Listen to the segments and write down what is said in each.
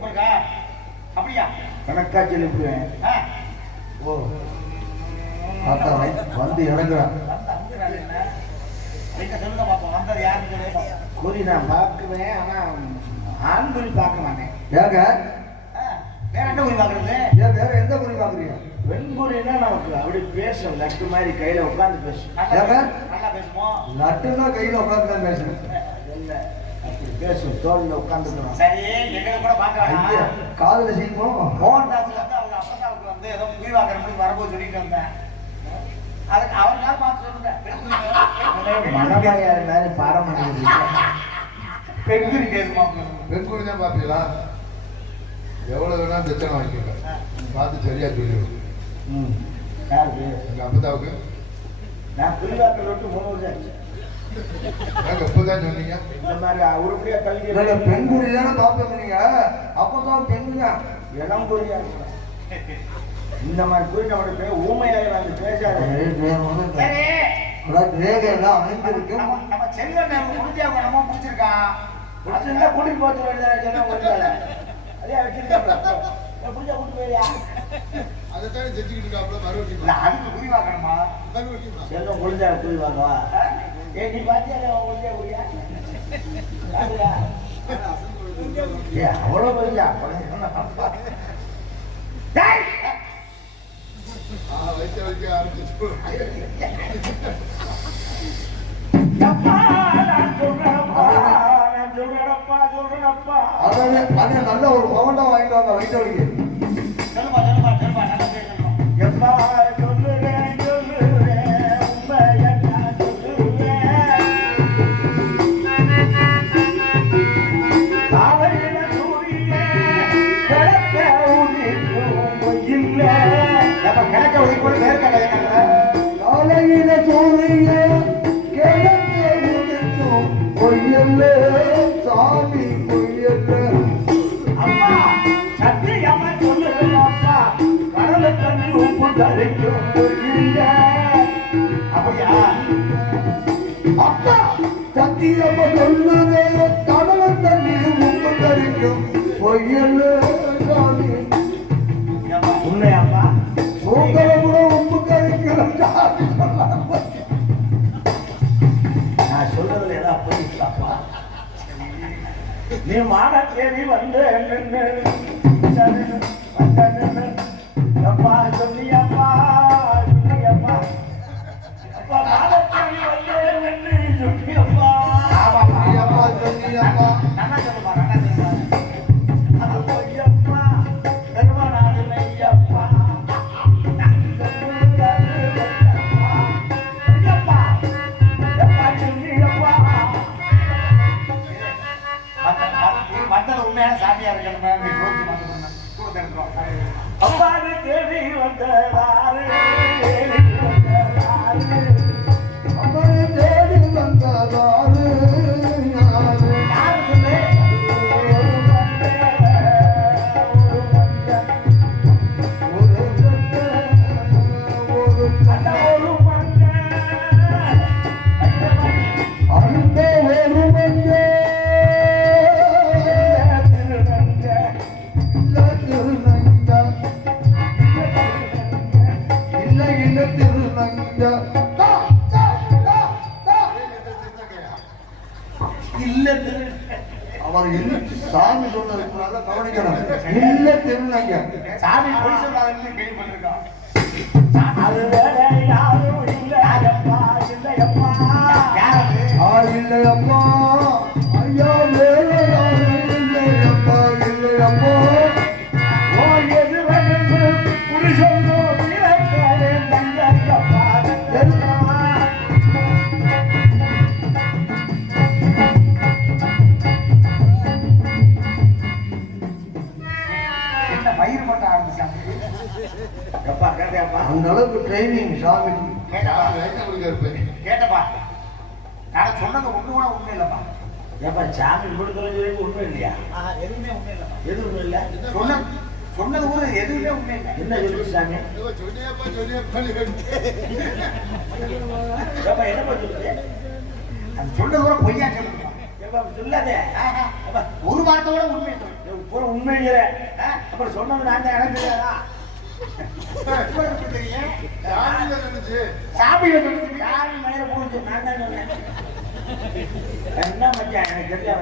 உங்களுக்கா? அப்படியா? கணக்கா சொல்லிவிடுவேன் ஓ. பார்த்தா வந்து இறங்குறான். சொல்லுங்க பாப்போம். வந்தது யாருன்னு. குறி நான் பார்க்குவேன் ஆனா ஆண் குறி பார்க்க மாட்டேன். ஏங்க வேற என்ன போய் பாக்குறது ஏன் வேற எந்த குறி பாக்குறீங்க வெண்குறினா நமக்கு அப்படி பேசும் லட்டு மாதிரி கையில உட்காந்து பேசும் நல்லா பேசுவோம். லட்டுன்னா கையில உட்காந்து தான் பேசுறேன் இல்ல பேசும். தோல்ல உட்காந்துக்கலாம் சரி எங்களை கூட பாக்கலாம் காதுல சீப்போம் மோகன்தாஸ்ல வந்து அவங்க அப்பத்தாவுக்கு வந்து ஏதோ குடி வாங்குறதுக்கு வரும்போது சொல்லிட்டு வந்தேன் அதுக்கு அவர் தான் பார்த்து சொல்லுங்க? மணமலையார் மாதிரி பாரம்பரியம் பெண்குறி பேசுமா பெண்குடி தான் பார்ப்பீங்களா? எவ்வளோ வேணாலும் பிரச்சனை வாங்கிக்கோங்க. பார்த்து சரியா சொல்லிடுவோம் ம். யாருக்கு? எங்கள் அப்பதாவுக்கு நான் புலிவாக்கல் விட்டு மூணு வருஷம் ஆச்சு. நாங்கள் எப்போ தான் சொன்னீங்க. இந்த மாதிரி உருப்படியா கல்வி இல்ல, பெண் குறி தானே பாப்பீங்க நீங்க அப்பதான் பெண்ணுங்க. இருக்கும் இந்த மாதிரி குறி நம்மளுக்கு ஊமையாக வந்து பேசாது. நம்ம நம்ம செல்வன் நம்ம முடிஞ்சா நம்ம பிடிச்சிருக்கான் பிடிச்சிருந்தா கூட்டிட்டு போக முடியல அதே வச்சிருக்காப்ல பிடிச்சா கூட்டு போயியா அதைத்தானே செஞ்சுக்கிட்டு இருக்காப்புல இல்ல மறுபடியும் அதுக்கு குடி வாங்கணுமா மறுபடியும் செல்வம் குளிஞ்சா குறி வாங்குவா ஏ நீ பாத்தியா குறியா பாத்தியா? ஏ அவ்வளவு பெரிய டேய்! ஆ வைக்க வைக்க ஆரம்பிச்சு அப்பா, சாமி பொய்யல்ல அம்மா சத்தியமா சொல்லுறேன் அப்பா கடல தண்ணி உப்பு தரைக்கும் பொய்யில்ல. அப்படியா? அப்பா சத்தியமா சொல்லுதே கடல தண்ணி உப்பு தரைக்கும் பொய்யல்ல நீ மான தேடி வந்து நின்னு வந்து தேடி அவர் என்ன? சாமி சொன்னதுனால கவனிக்கணும். இல்ல திருநங்க சாமி பொய் சொல்லாதுன்னு கேள்விப்பட்டிருக்கோம். அது வேற யாரும் அது? ஆள் இல்லையப்பா. ஐயா அளவுக்கு ட்ரைனிங் சாமி கேட்டப்பா நான் சொன்னது ஒண்ணு கூட உண்மை இல்லப்பா. ஏப்பா, சாமி சொல்லிட்டு உண்மை இல்லையா? எதுவுமே உண்மை இல்லப்பா. எது உண்மை இல்ல? சொன்ன சொன்னது கூட எதுவுமே உண்மை இல்லை. என்ன சொல்லுச்சு சாமி? ஏப்பா, என்ன பண்ணுறது அது சொன்னது கூட பொய்யா சொல்லுங்க எப்ப சொல்லாதே. ஒரு வார்த்தையோட உண்மை சொல்லு. நீ பூரா உண்மைங்கிற அப்புறம் சொன்னது நான் தான் எனக்கு தெரியாதா தெரியும்? யாரு மலையில புரிஞ்சு நான் தான் சொன்னேன் என்ன மச்சான் எனக்கு தெரியல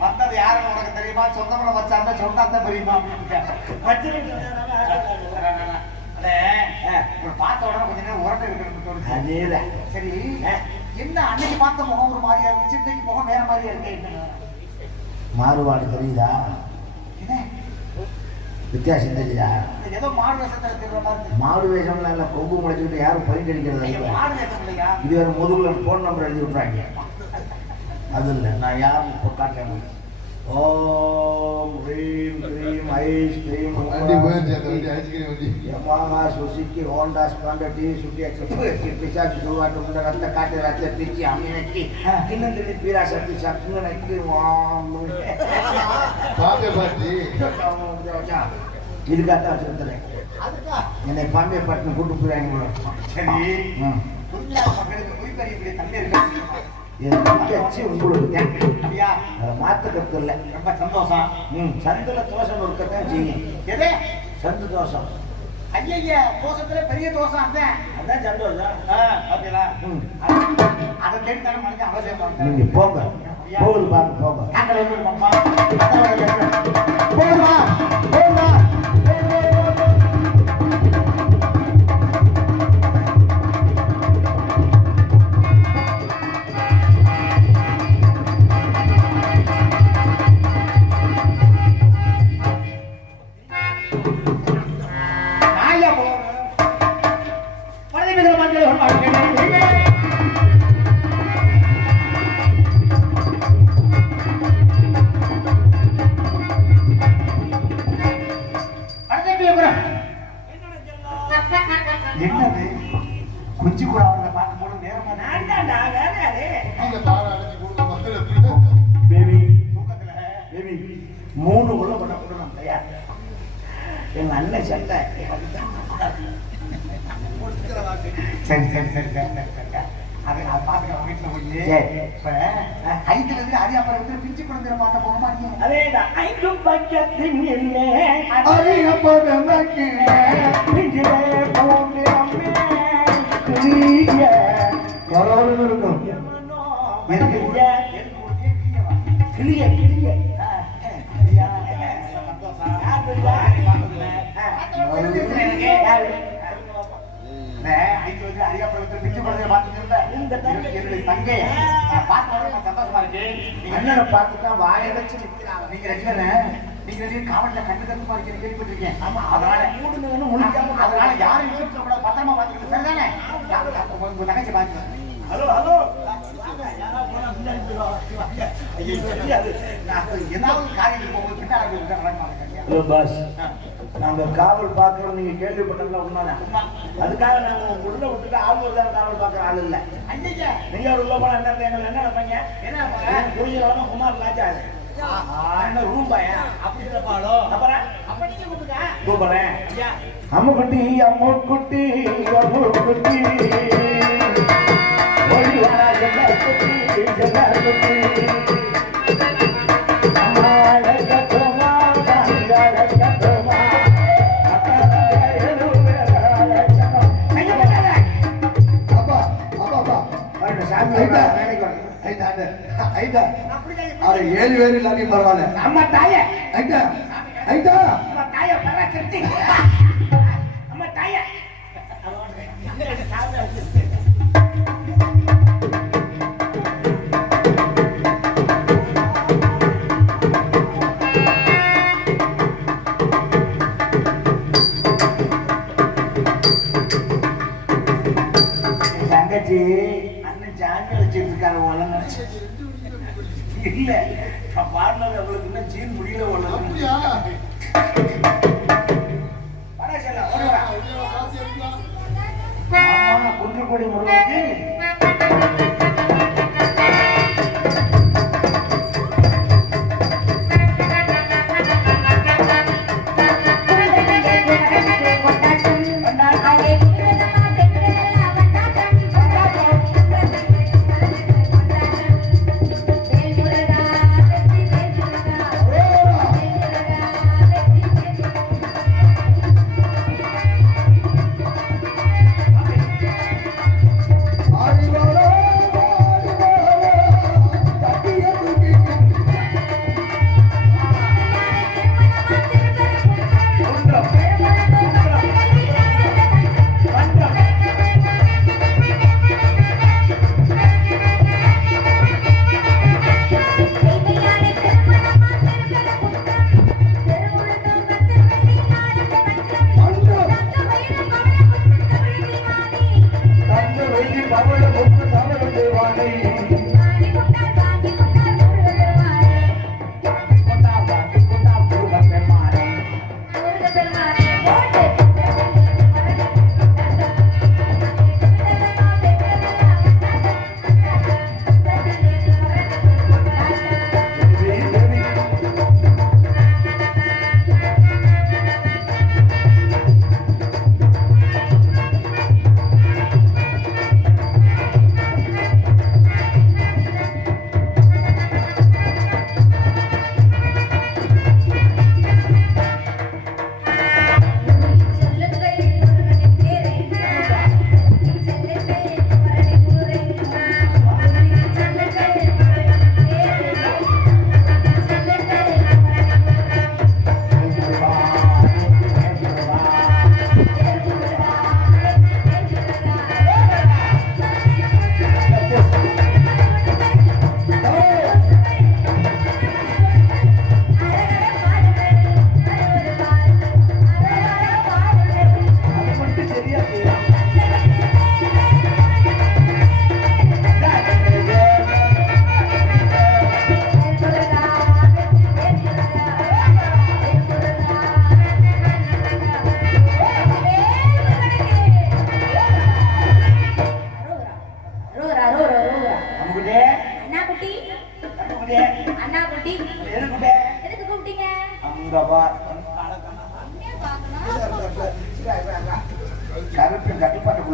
மச்சான் உனக்கு தெரியுமா சொந்தங்களை வச்சாந்த சொன்னாந்த தெரியுமா அப்படின்னு பார்த்த உடனே கொஞ்ச நேரம் அதேதான் சரி என்ன அன்னைக்கு பார்த்த முகம் ஒரு மாதிரியா இருந்துச்சு இன்னைக்கு முகம் வேற மாதிரியா இருக்கே மாறுபாடு தெரியுதா வித்தியாசம் இது ஏதோ மாடு வேஷத்துல தெரியுற மாதிரி. மாடு வேஷம்லாம் இல்லை கொம்பு முளைச்சிட்டு யாரும் பயிர் அடிக்கிறது இல்லை இல்லையா? இது வேற முதுகுல ஃபோன் நம்பர் எழுதி விட்றாங்க அது இல்லை நான் யாரும் இப்போ காட்டேன் ஓம் ஹ்ரீம் க்ரீம் ஐஸ் சுசுக்கி ஹோண்டா சுட்டி பிசாச்சு ரத்த காட்டு ரத்த பிச்சி அம்மினக்கி வாம். பாப்பே பாட்டி. வச்சிருந்தேன் அதுக்கா என்னை பாம்பே பட்டினம் கூட்டு போயிடாங்க சரி. உங்களுக்கு அப்படியா? அதை கருத்து இல்லை. ரொம்ப சந்தோஷம். ம் சந்தில தோசம் இருக்கத்தான் செய்யும் எது? சந்து தோசம் ஐயா தோசத்துல பெரிய தோசை அந்த. அதான் சந்தோஷம். ம். அதை தேடி தானே மனுஷன் அவசியம் நீங்க போங்க. பாருங்க போங்க. என்னது? குஞ்சு கூட அவங்களை பார்க்கும் போது நேரமா இந்த பாறை அடைச்சு கொடுக்க மக்கள் பேபி தூக்கத்துல பேபி மூணு உள்ள பண்ண கூட நான் தயார் எங்க அண்ணன் சட்டை. சரி சரி சரி சரி சரி சரி அதை நான் வீட்டுல போய். இப்ப ஐந்துல இருந்து அரியாப்பறம் வந்து பிஞ்சு குழந்தைய பார்க்க போக மாட்டீங்க அதேதான் ஐந்தும் பஞ்சத்தின் இல்லை அறியப்படும் நெஞ்சிலே பூண்டு அம்மே, கிளிய, கரோடு இருக்கும் கிளிய, கிளிய. சந்தோஷம் தெரியாது. நான் ஏதாவது காரியத்துக்கு போகும்போது பின்னாடி நடக்க ஹலோ பாஸ் நாங்க காவல் பார்க்கறோம் நீங்க கேள்விப்பட்டதுல உண்மைதான்? அதுக்காக நாங்க உள்ள விட்டுட்டு ஆள் தான் காவல் பார்க்கற ஆள் இல்ல. நீங்க ஒரு உள்ள போனா என்ன எங்களை என்ன நினைப்பாங்க? என்ன நினைப்பாங்க? குடிக்கிறவங்க குமார் ராஜா அது. என்ன ரூம் பாயா அப்படி இருப்பாளோ அப்புறம்? அப்ப நீங்க கூப்பிடுங்க. கூப்பிடுறேன். ஐயா. அம்முக்குட்டி அம்முக்குட்டி அம்முக்குட்டி ஒளி வரா ஜெகத்துட்டி ஜெகத்துட்டி அம்மா அப்படிதான் அட ஏழு பேர் இல்லாட்டியும் பரவாயில்ல. அம்மா தாயே. ஐயா ஐயா அம்மா தாயே பரா இல்ல நான் பாடினது அவளுக்கு இன்னும் ஜீன் முடியல உலக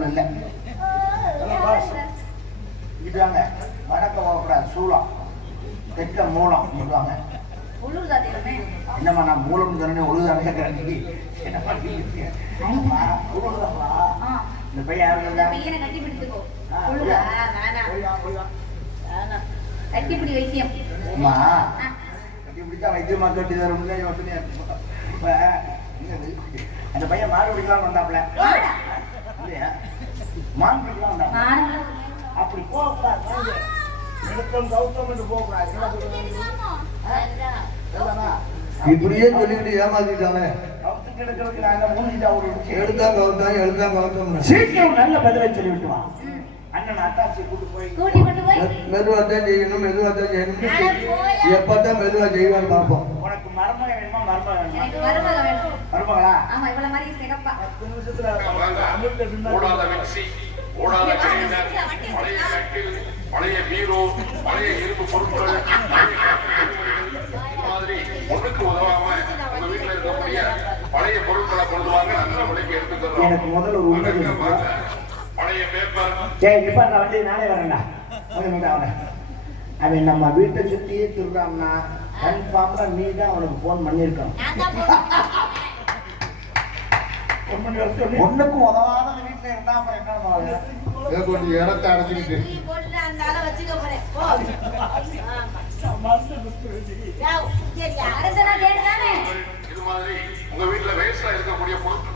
கட்டுப்பாட்டுக்குள்ள இல்லை இதுவாங்க வடக்க போகக்கூடாது சூளம் தெற்க மூலம் தெய்வமே என்னம்மா நான் மூலம் தானே உழுதானே உழுதாம்மா. ஆ. இந்த பையன் யாரு இந்த இருந்தா? கட்டிப்பிடி வைத்தியம். அம்மா ஆ, கட்டி பிடிச்சா வைத்தியமா கட்டி யோசனையா இருக்கும். இப்ப என்னது? அந்த பையன் மாடு பிடிக்கலாம் வந்தாப்ல. இல்லையா? மான் பிடிக்கலாம் வந்தாப்ல மானம். அப்படி போகக்கூடாது. எடுத்தோம் கௌத்தம் என்று போகக்கூடாது? இப்படியே சொல்லிட்டு அவரு எடுத்தா கவுத்தான் எழுத்தா கவுத்தம் சீக்கிரம் நல்ல பதிலை சொல்லிவிட்டு. அண்ணன் அத்தாச்சி கூட்டு போய் கூட்டி கொண்டு போய் மெதுவா தான் செய்யணும் மெதுவா தான் செய்யணும். எப்பதான் மெதுவா செய்வான்னு பார்ப்போம். உனக்கு மருமகன் வேணுமா எனக்கு வேணுமா? மருமக வேணும். மருமகளா? ஆமா இவ்வளவு மாதிரி சிகப்பா பத்து நிமிஷத்துல அமிர்த ஓடாத மிக்சி ஓடாத பழைய கட்டில் பழைய பீரோ பழைய இரும்பு பொருட்கள் மாதிரி ஒண்ணுக்கு உதவாம உங்க வீட்டுல இருக்கக்கூடிய பழைய பொருட்களை கொண்டு வாங்க நல்ல விலைக்கு எடுத்துக்கிறோம். எனக்கு முதல்ல ஒரு உண்மை ஏய் இப்போ அந்த வண்டி நானே வரேன்டா. அவன் அவன் நம்ம வீட்டை சுற்றியே திருடுறான்னா கன்ஃபார்மாக நீ தான் அவனுக்கு போன் பண்ணிருக்கான் ஒண்ணுக்கும் உதவாத வீட்டுல இருந்தா அப்புறம் என்ன கொஞ்சம் இடத்த அடைச்சிக்கிட்டு. இது மாதிரி உங்க வீட்டுல வயசுல இருக்கக்கூடிய பொருட்கள்